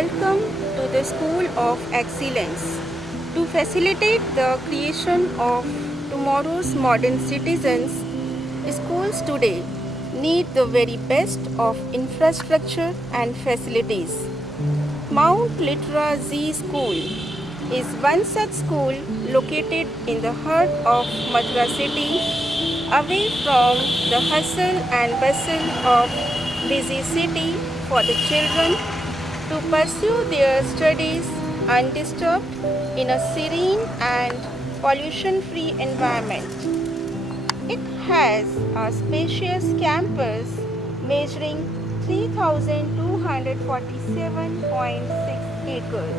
welcome to the School of Excellence. To facilitate the creation of tomorrow's modern citizens, schools today need the very best of infrastructure and facilities. Mount Litera Zee School is one such school located in the heart of Mathura city, away from the hustle and bustle of busy city, for the children to pursue their studies undisturbed in a serene and pollution-free environment. It has a spacious campus measuring 3,247.6 acres,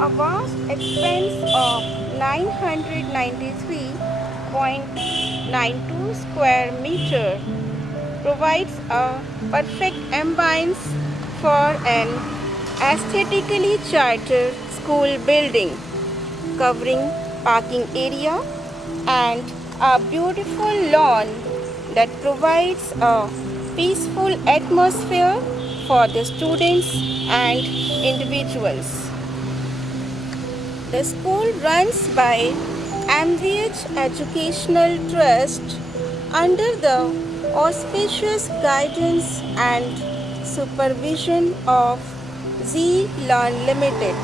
a vast expanse of 993.92 square meter provides a perfect ambience for an aesthetically chartered school building, covering parking area and a beautiful lawn that provides a peaceful atmosphere for the students and individuals. The school runs by MVH Educational Trust under the auspicious guidance and supervision of Zee Learn Limited,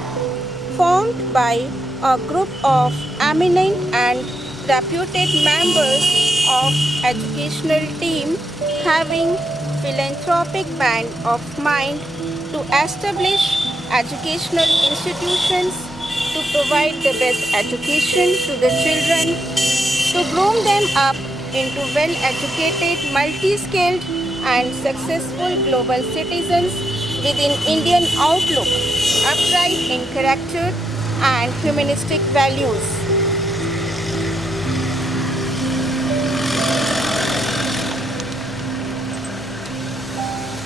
formed by a group of eminent and reputed members of educational team having philanthropic bent of mind to establish educational institutions to provide the best education to the children, to groom them up into well-educated, multi-skilled and successful global citizens with an Indian outlook, upright in character and humanistic values.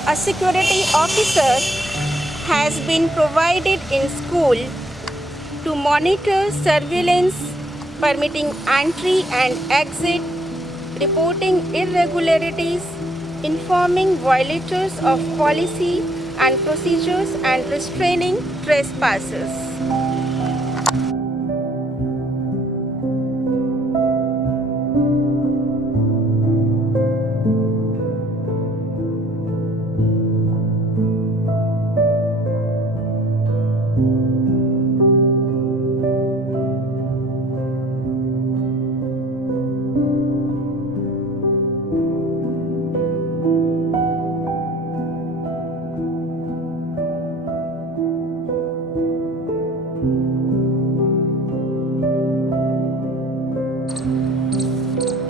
A security officer has been provided in school to monitor surveillance, permitting entry and exit, reporting irregularities, informing violators of policy and procedures, and restraining trespassers.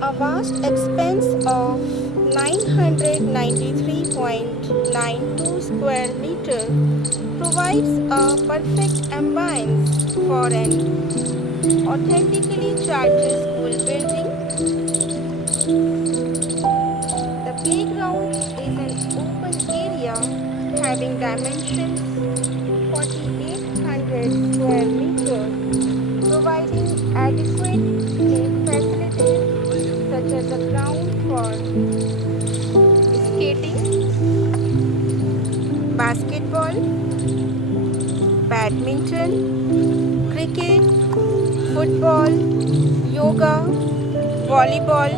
A vast expanse of 993.92 square meter provides a perfect ambience for an authentically chartered school building. The playground is an open area having dimensions 4,800 square meter, providing adequate play facilities such as a ground for skating, basketball, badminton, cricket, football, yoga, volleyball,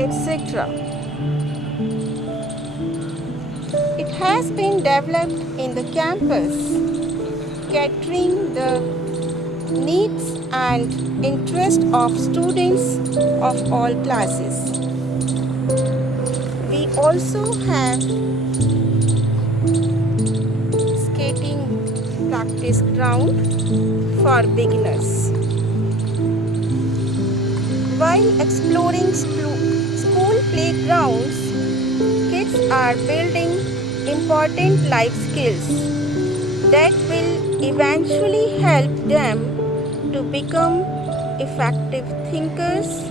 etc. It has been developed in the campus, catering the needs and interest of students of all classes. We also have skating practice ground for beginners. While exploring school playgrounds, kids are building important life skills that will eventually help them to become effective thinkers,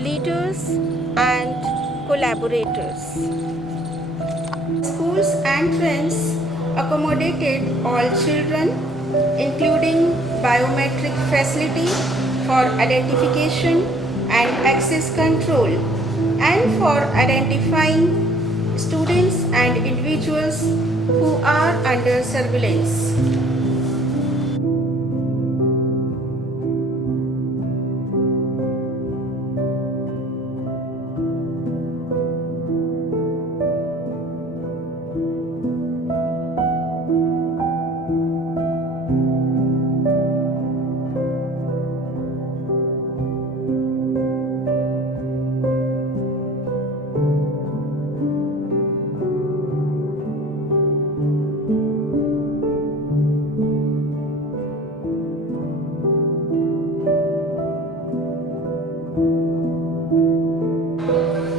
leaders, and collaborators. School's entrance accommodated all children, including biometric facility for identification and access control, and for identifying students and individuals who are under surveillance.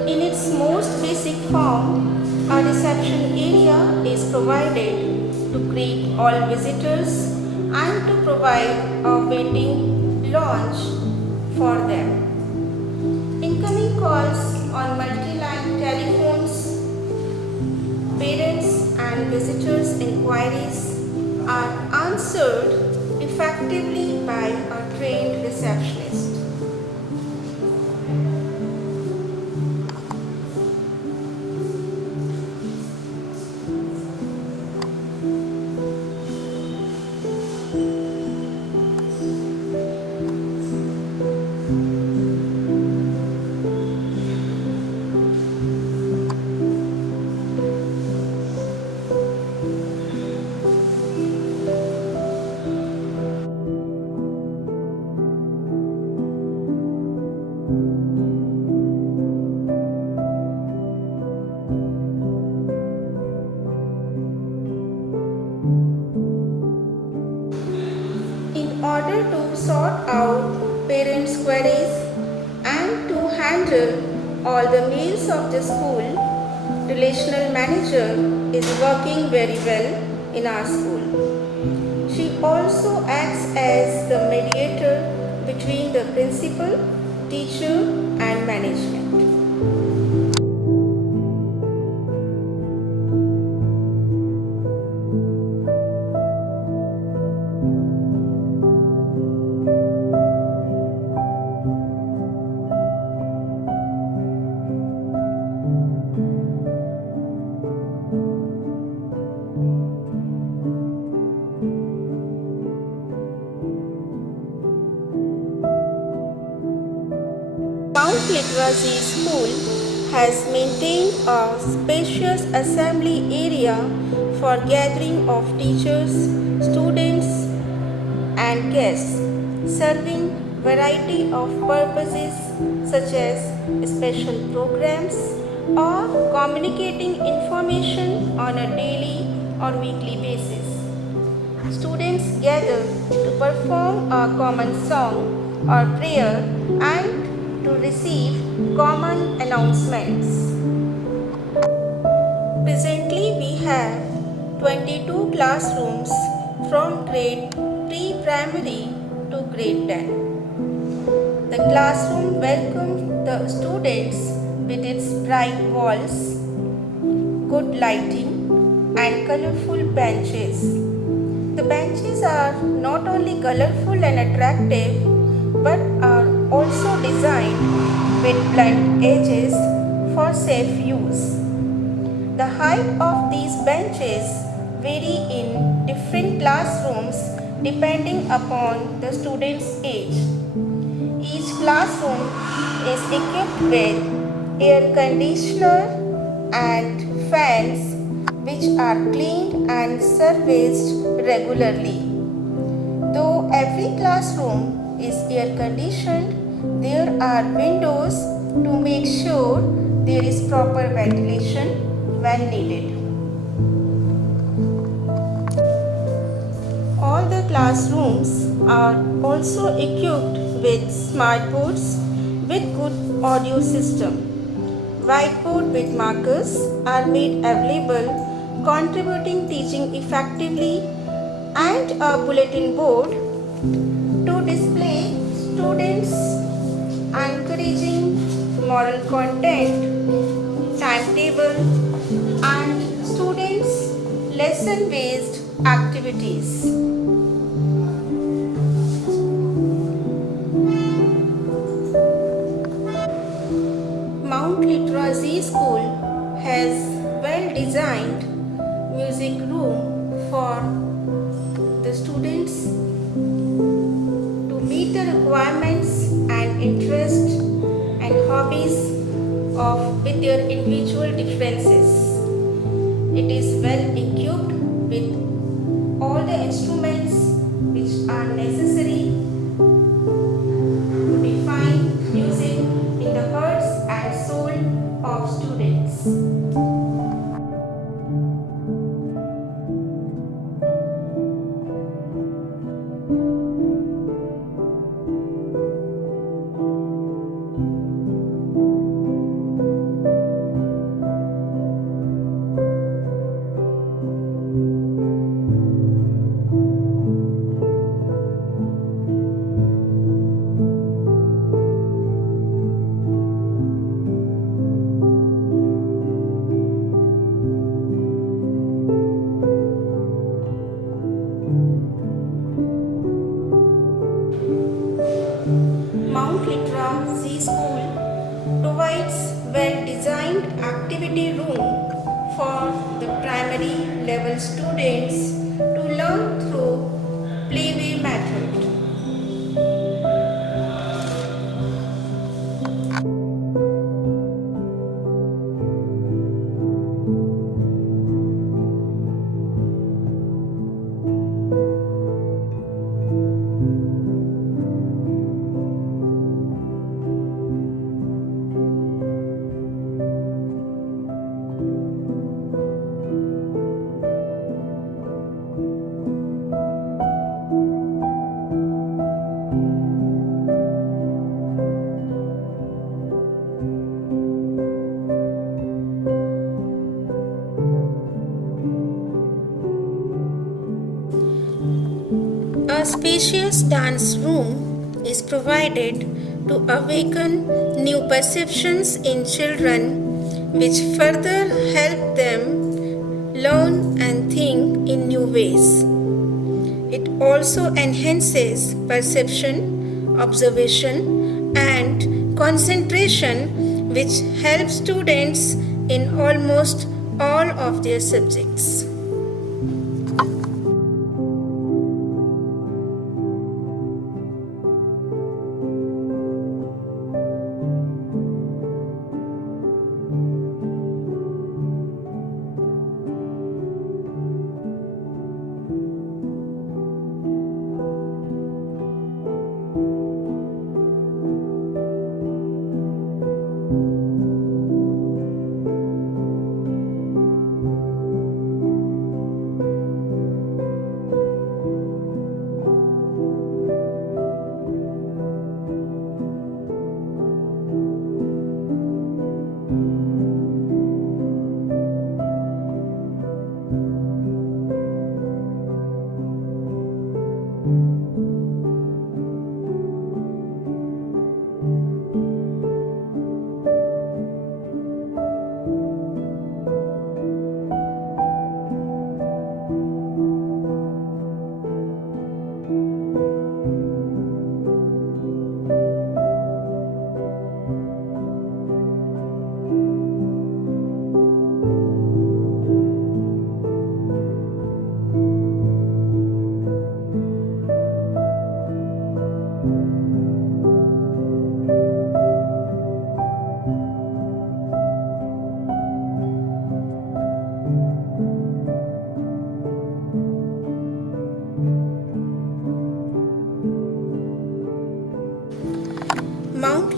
In its most basic form, a reception area is provided to greet all visitors and to provide a waiting lounge for them. Incoming calls on multi-line telephones, parents and visitors' inquiries are answered effectively by a trained receptionist. In order to sort out parents' queries and to handle all the mails of the school, relational manager is working very well in our school. She also acts as the mediator between the principal, teacher and management. Litera Zee School has maintained a spacious assembly area for gathering of teachers, students and guests, serving variety of purposes such as special programs or communicating information on a daily or weekly basis. Students gather to perform a common song or prayer and to receive common announcements. Presently we have 22 classrooms from grade pre-primary to grade 10. The classroom welcomes the students with its bright walls, good lighting and colorful benches. The benches are not only colorful and attractive but are also designed with blunt edges for safe use. The height of these benches vary in different classrooms depending upon the student's age. Each classroom is equipped with air conditioner and fans which are cleaned and serviced regularly. Though every classroom is air conditioned, there are windows to make sure there is proper ventilation when needed. All the classrooms are also equipped with smart boards with good audio system. Whiteboard with markers are made available, contributing teaching effectively, and a bulletin board to display students encouraging moral content, timetable and students lesson based activities. Litera Zee School has well-designed music room for the students to meet the requirements and interests and hobbies of with their individual differences. It is well equipped with all the instruments which are necessary to define music in the hearts and soul of students. Litera Zee School provides well-designed activity room for the primary level students to learn through playway method. A spacious dance room is provided to awaken new perceptions in children, which further help them learn and think in new ways. It also enhances perception, observation, and concentration, which helps students in almost all of their subjects.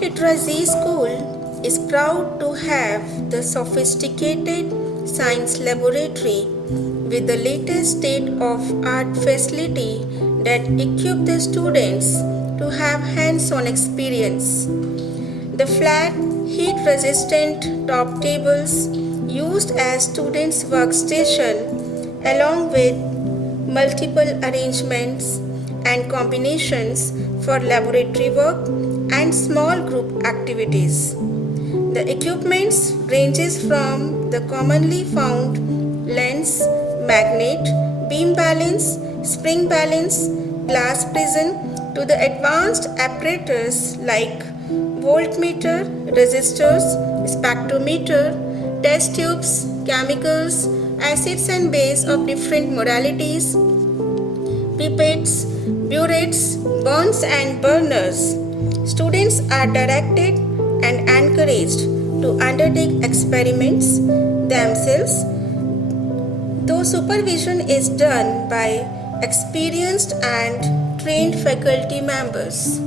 Litera Zee School is proud to have the sophisticated science laboratory with the latest state-of-art facility that equip the students to have hands-on experience. The flat, heat-resistant top tables used as students' workstation along with multiple arrangements and combinations for laboratory work and small group activities. The equipments ranges from the commonly found lens, magnet, beam balance, spring balance, glass prism to the advanced apparatus like voltmeter, resistors, spectrometer, test tubes, chemicals, acids and base of different modalities, pipettes, burettes, burns and burners. Students are directed and encouraged to undertake experiments themselves, though supervision is done by experienced and trained faculty members.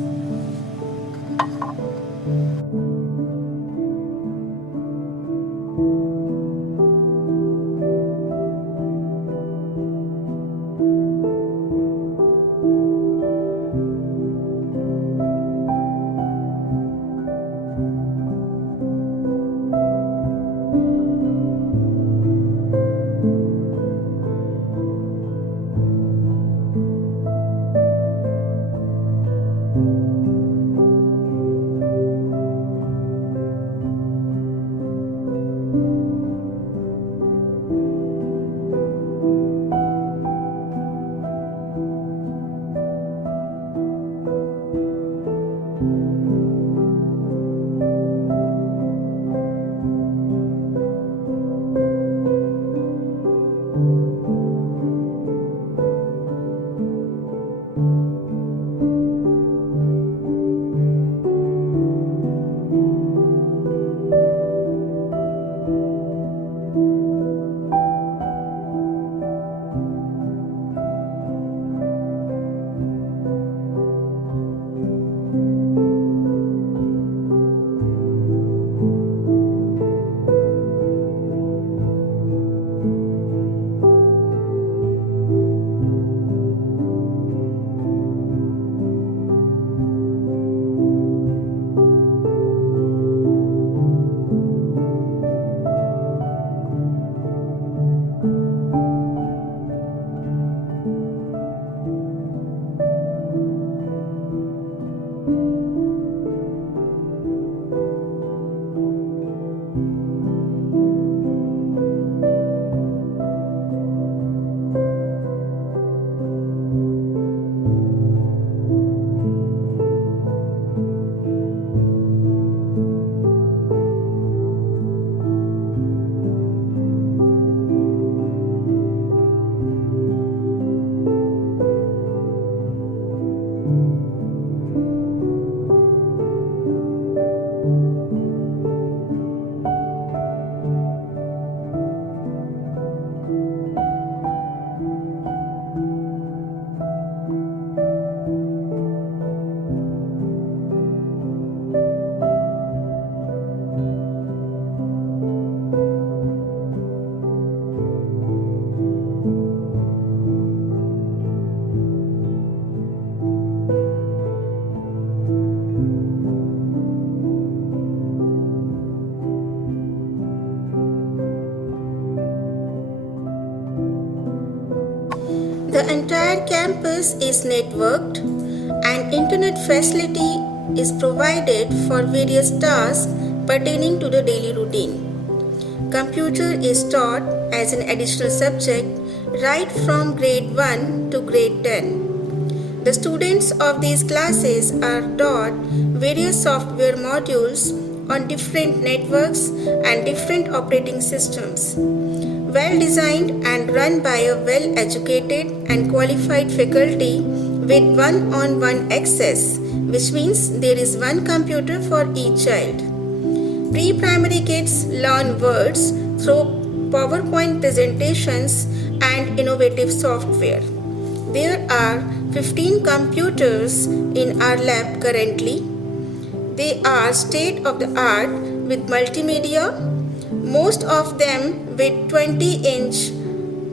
The entire campus is networked and internet facility is provided for various tasks pertaining to the daily routine. Computer is taught as an additional subject right from grade 1 to grade 10. The students of these classes are taught various software modules on different networks and different operating systems. Well designed and run by a well educated and qualified faculty with one-on-one access, which means there is one computer for each child. Pre-primary kids learn words through PowerPoint presentations and innovative software. There are 15 computers in our lab currently. They are state of the art with multimedia, most of them with 20-inch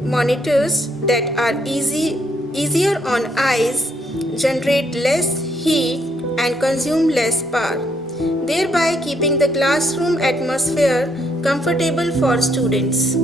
monitors that are easier on eyes, generate less heat and consume less power, thereby keeping the classroom atmosphere comfortable for students.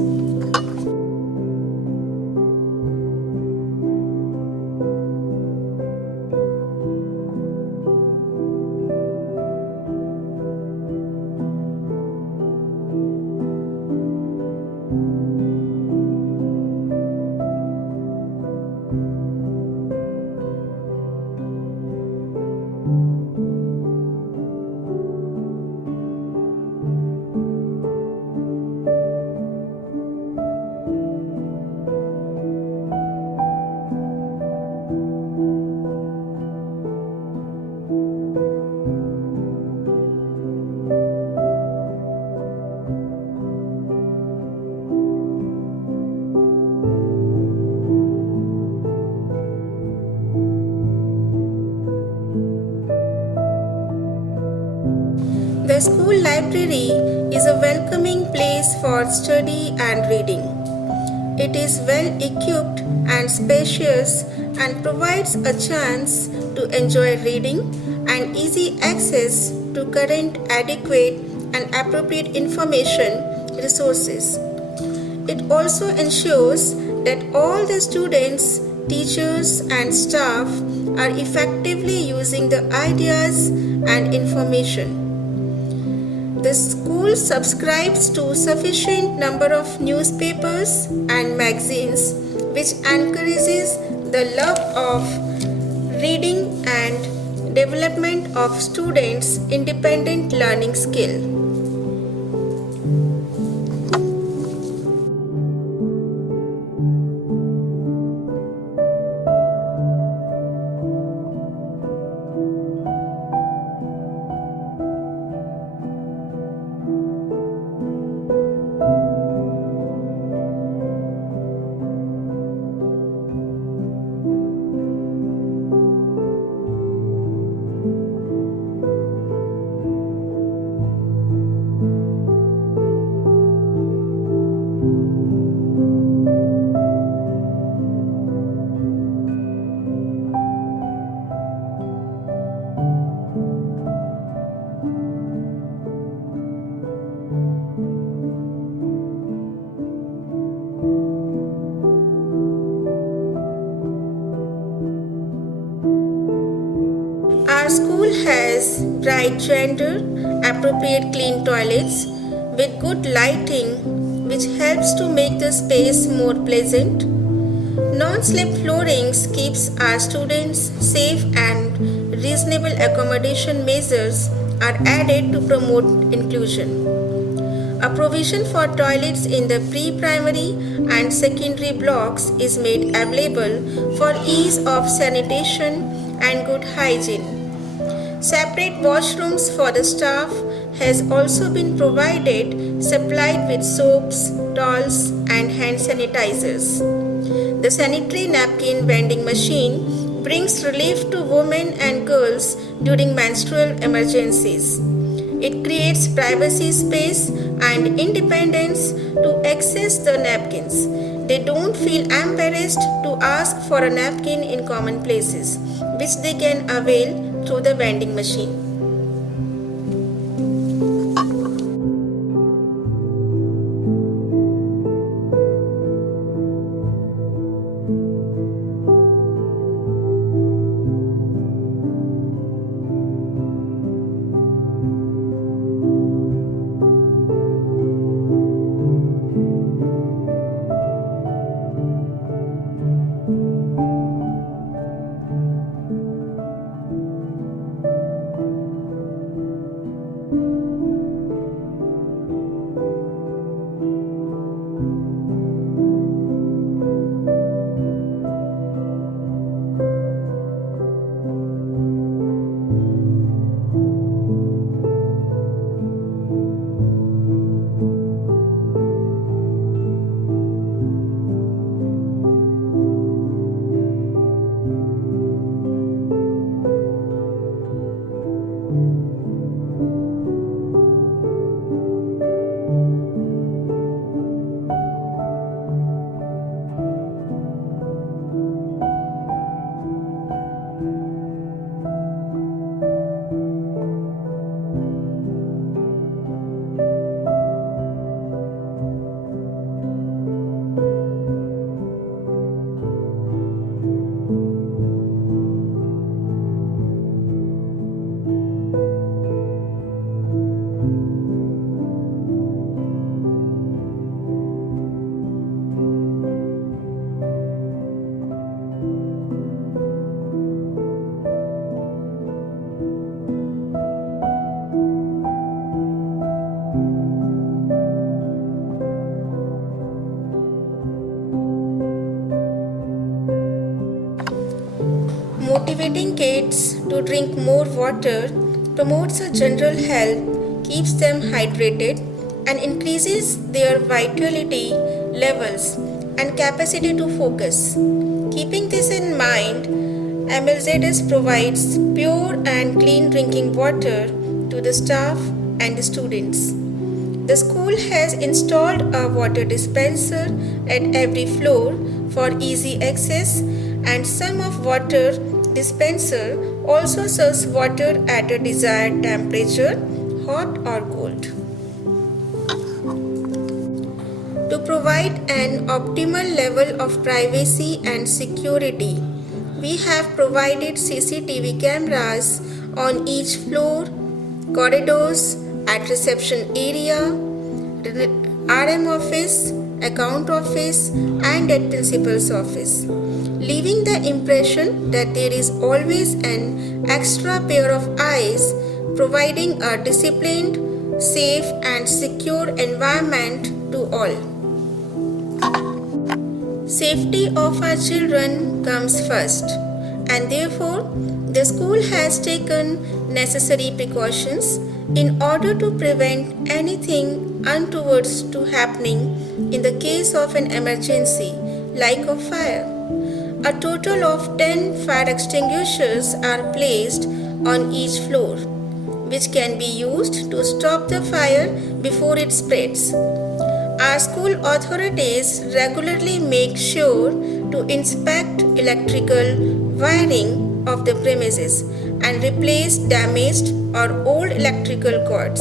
school library is a welcoming place for study and reading. It is well equipped and spacious and provides a chance to enjoy reading and easy access to current, adequate, and appropriate information resources. It also ensures that all the students, teachers, and staff are effectively using the ideas and information. The school subscribes to sufficient number of newspapers and magazines, which encourages the love of reading and development of students' independent learning skill. Our school has bright gender appropriate clean toilets with good lighting, which helps to make the space more pleasant. Non-slip floorings keeps our students safe and reasonable accommodation measures are added to promote inclusion. A provision for toilets in the pre-primary and secondary blocks is made available for ease of sanitation and good hygiene. Separate washrooms for the staff has also been provided, supplied with soaps, towels, and hand sanitizers. The sanitary napkin vending machine brings relief to women and girls during menstrual emergencies. It creates privacy space and independence to access the napkins. They don't feel embarrassed to ask for a napkin in common places, which they can avail through the vending machine. Motivating kids to drink more water promotes a general health, keeps them hydrated, and increases their vitality levels and capacity to focus. Keeping this in mind, MLZS provides pure and clean drinking water to the staff and students. The school has installed a water dispenser at every floor for easy access, and some of water dispenser also serves water at a desired temperature, hot or cold. To provide an optimal level of privacy and security, we have provided CCTV cameras on each floor, corridors, at reception area, RM office, account office, and at principal's office, leaving the impression that there is always an extra pair of eyes, providing a disciplined, safe, and secure environment to all. Safety of our children comes first, and therefore the school has taken necessary precautions in order to prevent anything untoward to happening in the case of an emergency like a fire. A total of 10 fire extinguishers are placed on each floor, which can be used to stop the fire before it spreads. Our school authorities regularly make sure to inspect electrical wiring of the premises and replace damaged or old electrical cords.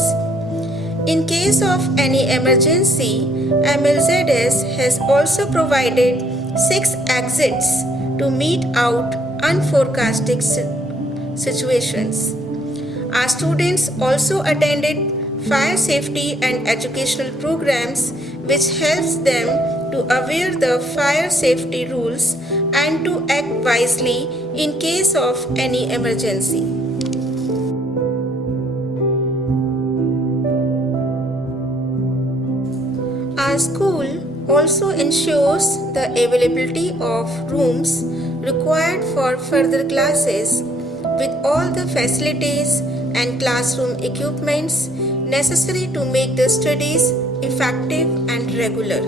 In case of any emergency, MLZS has also provided 6 exits to meet out unforecasted situations. Our students also attended fire safety and educational programs which helps them to aware the fire safety rules and to act wisely in case of any emergency. Our school also ensures the availability of rooms required for further classes with all the facilities and classroom equipments necessary to make the studies effective and regular.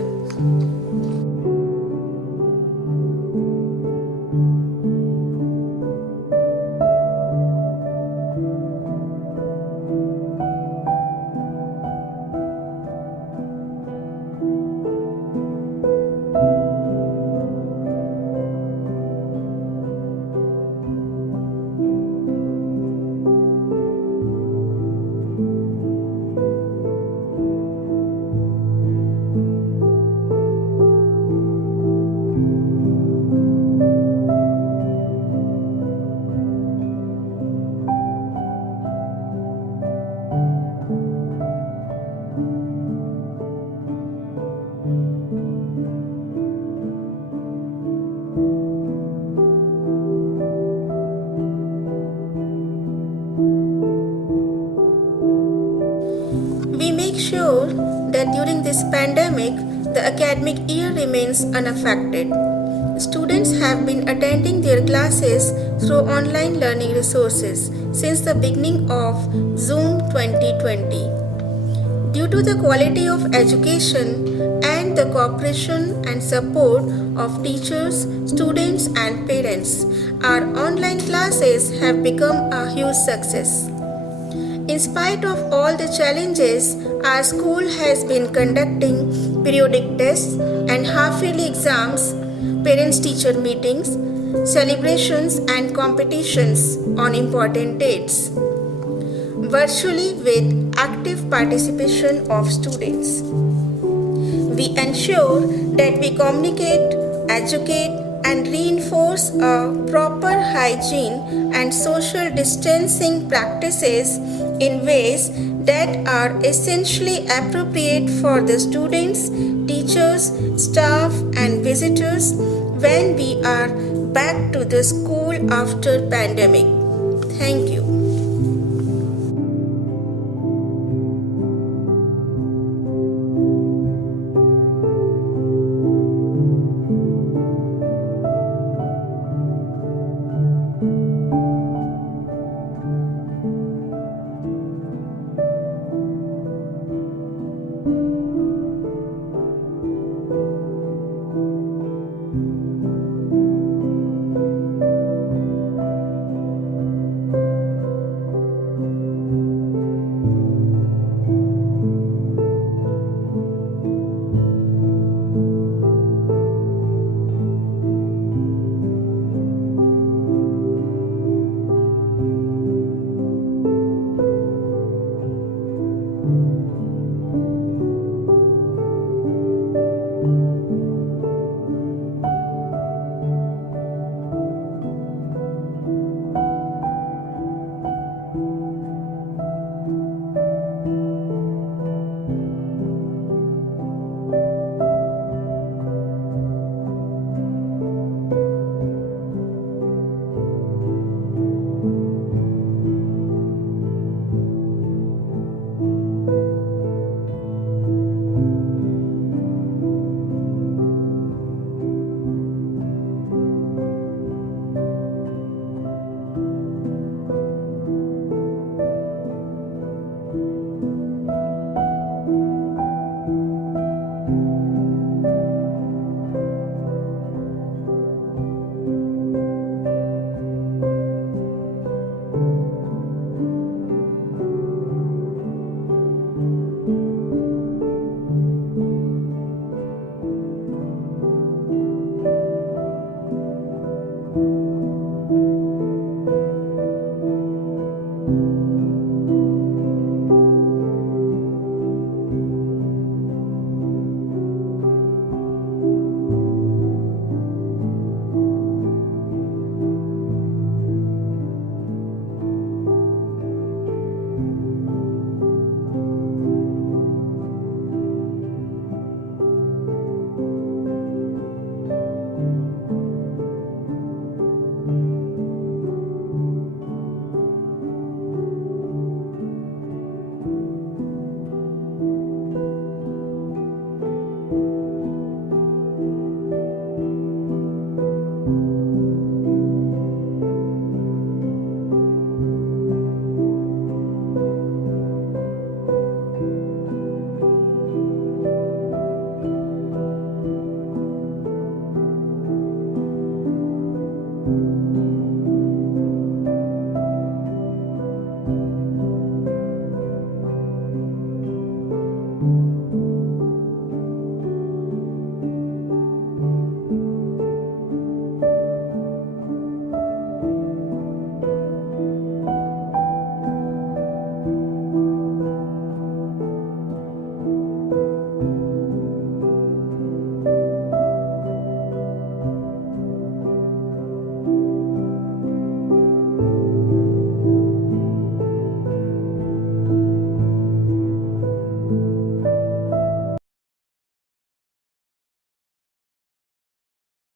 We make sure that during this pandemic, the academic year remains unaffected. Students have been attending their classes through online learning resources since the beginning of Zoom 2020. Due to the quality of education and the cooperation and support of teachers, students, and parents, our online classes have become a huge success. In spite of all the challenges, our school has been conducting periodic tests and half-yearly exams, parents-teacher meetings, celebrations and competitions on important dates, virtually with active participation of students. We ensure that we communicate, educate, and reinforce a proper hygiene and social distancing practices in ways that are essentially appropriate for the students, teachers, staff, and visitors when we are back to the school after pandemic. Thank you. you.